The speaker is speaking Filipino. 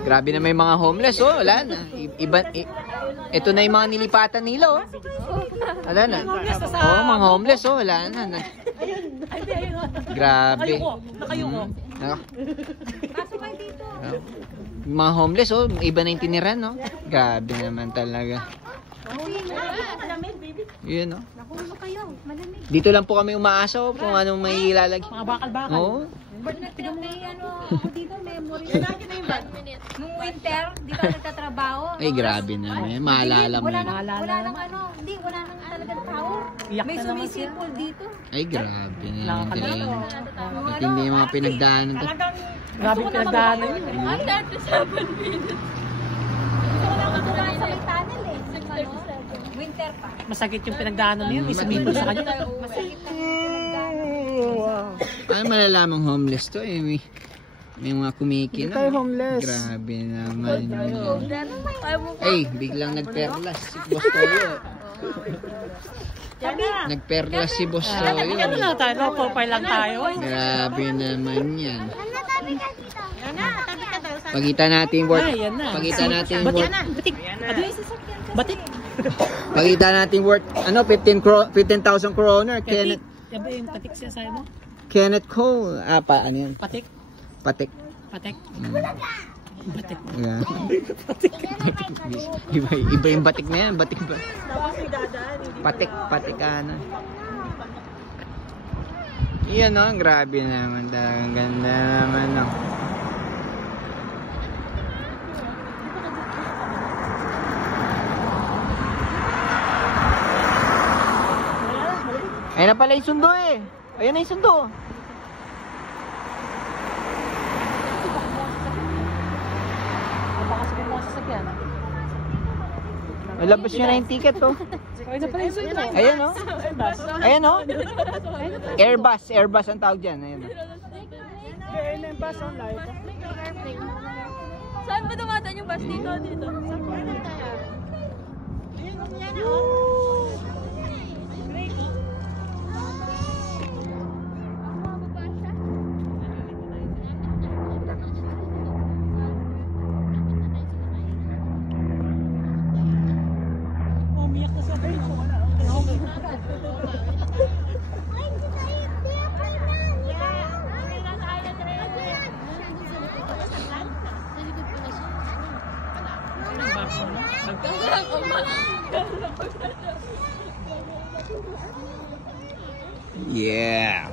Grabe na may mga homeless, oh. Wala na. Ito na yung mga nilipatan nila, oh. Wala na. Oh, mga homeless, oh. Wala na. Grabe. Nakayuko. Pasok kayo dito. Mga homeless, oh. Iba na yung tiniran, no? Grabe naman talaga. Yun, no? Nakulo kayo. Malamig. Dito lang po kami umaasa, oh, kung anong may ilalagay. Mga bakal-bakal. Oo. Tignan mo ako dito, memory. Nung winter, di ba nagtatrabaho? Ay, grabe naman. Maalala mo yun. Wala nang talagang tao. May sumisipol dito. Ay, grabe naman talaga. At hindi yung mga pinagdaanan to. Grabe pinagdaanan yun. Ang dati 7 minutes. Ito lang sa may tunnel eh. Winter pa. Masakit yung pinagdaanan yun. May sumipol sa kanya. Masakit ang pinagdaanan. Ay, malalamang homeless to eh. May mga kumikina. Hindi tayo homeless. Grabe naman yun. Ay, biglang nagperlas si Boss Toyo. Nagperlas si Boss Toyo. Ano lang tayo? No, profile lang tayo. Grabe naman yan. Pagita natin worth. Pagita natin worth. Batik. Batik. Pagita natin worth. Ano, 15,000 kroner. Kenneth. Yan ba yung patik siya sa'yo mo? Kenneth Cole. Ah, ano yan? Patik? Patik. Patik? Batik. Yeah. iba yung batik na yan. Batik ba? Patik ano. Iyan o, grabe naman. Ang ganda naman o. Ayun na pala yung sundo eh. Ayun na yung sundo. Baka sabihin mo sa sakyan. Labas nyo na yung ticket oh. Ayun na pala yung sundo. Ayun oh. Ayun oh. Airbus ang tawag dyan. Ayun oh. Ayun yung bus online. Saan ba dumadaan yung bus dito? Dito. Umiyak na siya. Yeah.